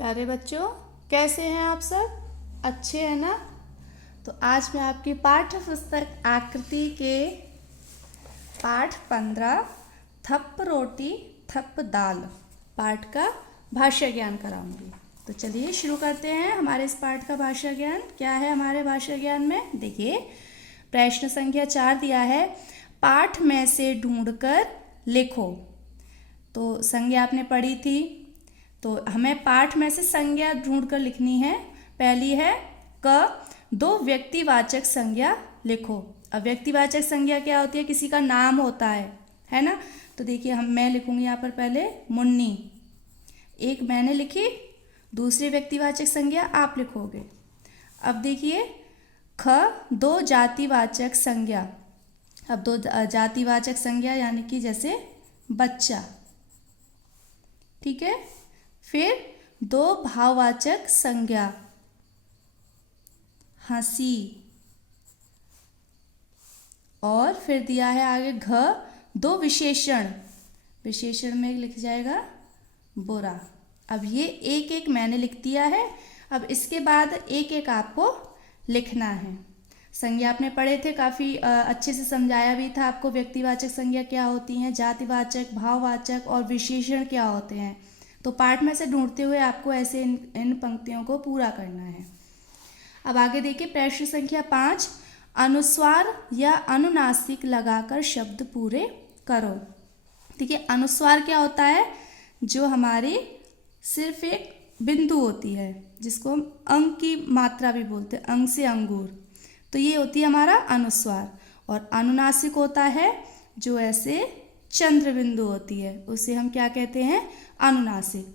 प्यारे बच्चों, कैसे हैं आप सब? अच्छे हैं ना? तो आज मैं आपकी पाठ्य पुस्तक आकृति के पाठ 15 थप्प रोटी थप्प दाल पाठ का भाषा ज्ञान कराऊंगी। तो चलिए शुरू करते हैं हमारे इस पाठ का भाषा ज्ञान। क्या है हमारे भाषा ज्ञान में? देखिए, प्रश्न संख्या 4 दिया है, पाठ में से ढूंढकर लिखो। तो संज्ञा आपने पढ़ी थी, तो हमें पाठ में से संज्ञा ढूंढकर लिखनी है। पहली है क, दो व्यक्तिवाचक संज्ञा लिखो। अब व्यक्तिवाचक संज्ञा क्या होती है? किसी का नाम होता है ना। तो देखिए, मैं लिखूंगी यहाँ पर पहले मुन्नी। एक मैंने लिखी, दूसरी व्यक्तिवाचक संज्ञा आप लिखोगे। अब देखिए ख, दो जातिवाचक संज्ञा। अब दो जातिवाचक संज्ञा यानी कि जैसे बच्चा, ठीक है। फिर दो भाववाचक संज्ञा, हंसी। और फिर दिया है आगे घ, दो विशेषण। विशेषण में लिख जाएगा बुरा। अब ये एक एक मैंने लिख दिया है। अब इसके बाद एक एक आपको लिखना है। संज्ञा आपने पढ़े थे, काफ़ी अच्छे से समझाया भी था आपको। व्यक्तिवाचक संज्ञा क्या होती हैं, जातिवाचक, भाववाचक और विशेषण क्या होते हैं। तो पाठ में से ढूंढते हुए आपको ऐसे इन पंक्तियों को पूरा करना है। अब आगे देखिए, प्रश्न संख्या 5, अनुस्वार या अनुनासिक लगाकर शब्द पूरे करो। देखिए, अनुस्वार क्या होता है? जो हमारी सिर्फ एक बिंदु होती है, जिसको हम अंक की मात्रा भी बोलते हैं, अंक से अंगूर। तो ये होती है हमारा अनुस्वार। और अनुनासिक होता है जो ऐसे चंद्र बिंदु होती है, उसे हम क्या कहते हैं? अनुनासिक।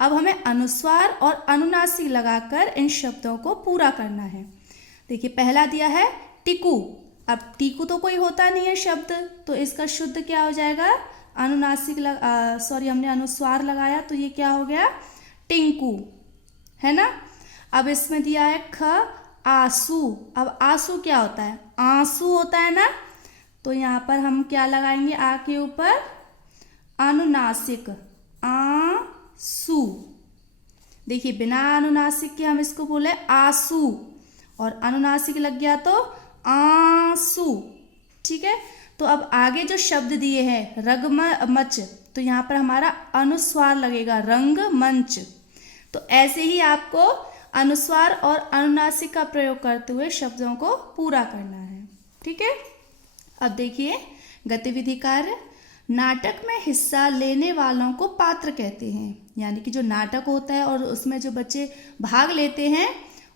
अब हमें अनुस्वार और अनुनासिक लगाकर इन शब्दों को पूरा करना है। देखिए, पहला दिया है टिकू। अब टिकू तो कोई होता नहीं है शब्द, तो इसका शुद्ध क्या हो जाएगा? अनुनासिक हमने अनुस्वार लगाया, तो ये क्या हो गया? टिंकू, है ना। अब इसमें दिया है ख, आंसू। अब आंसू क्या होता है? आंसू होता है ना। तो यहाँ पर हम क्या लगाएंगे? आ के ऊपर अनुनासिक, आंसू। देखिए, बिना अनुनासिक के हम इसको बोले आंसू, और अनुनासिक लग गया तो आंसू, ठीक है। तो अब आगे जो शब्द दिए हैं रंगमंच, तो यहाँ पर हमारा अनुस्वार लगेगा, रंगमंच। तो ऐसे ही आपको अनुस्वार और अनुनासिक का प्रयोग करते हुए शब्दों को पूरा करना है, ठीक है। अब देखिए, गतिविधि कार्य। नाटक में हिस्सा लेने वालों को पात्र कहते हैं। यानी कि जो नाटक होता है और उसमें जो बच्चे भाग लेते हैं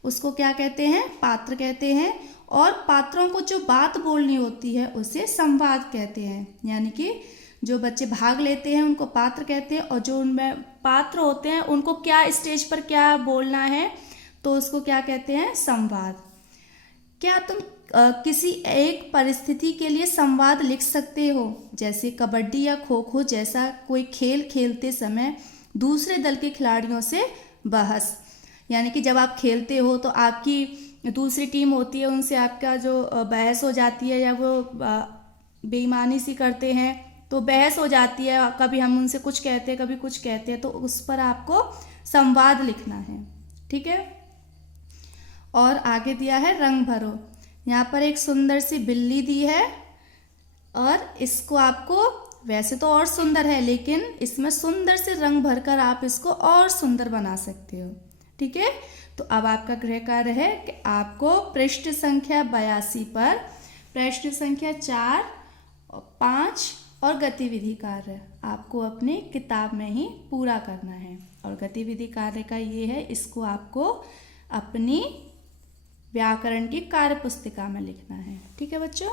उसको क्या कहते हैं? पात्र कहते हैं। और पात्रों को जो बात बोलनी होती है उसे संवाद कहते हैं। यानी कि जो बच्चे भाग लेते हैं उनको पात्र कहते हैं, और जो उनमें पात्र होते हैं उनको क्या स्टेज पर क्या बोलना है तो उसको क्या कहते हैं? संवाद। क्या तुम किसी एक परिस्थिति के लिए संवाद लिख सकते हो? जैसे कबड्डी या खो खो जैसा कोई खेल खेलते समय दूसरे दल के खिलाड़ियों से बहस। यानी कि जब आप खेलते हो तो आपकी दूसरी टीम होती है, उनसे आपका जो बहस हो जाती है, या वो बेईमानी सी करते हैं तो बहस हो जाती है। कभी हम उनसे कुछ कहते हैं, कभी कुछ कहते हैं, तो उस पर आपको संवाद लिखना है, ठीक है। और आगे दिया है रंग भरो। यहाँ पर एक सुंदर सी बिल्ली दी है, और इसको आपको, वैसे तो और सुंदर है, लेकिन इसमें सुंदर से रंग भरकर आप इसको और सुंदर बना सकते हो, ठीक है। तो अब आपका गृह कार्य है कि आपको पृष्ठ संख्या 82 पर प्रश्न संख्या 4 और 5 और गतिविधि कार्य आपको अपनी किताब में ही पूरा करना है। और गतिविधि कार्य का ये है, इसको आपको अपनी व्याकरण की कार्य पुस्तिका में लिखना है, ठीक है बच्चों।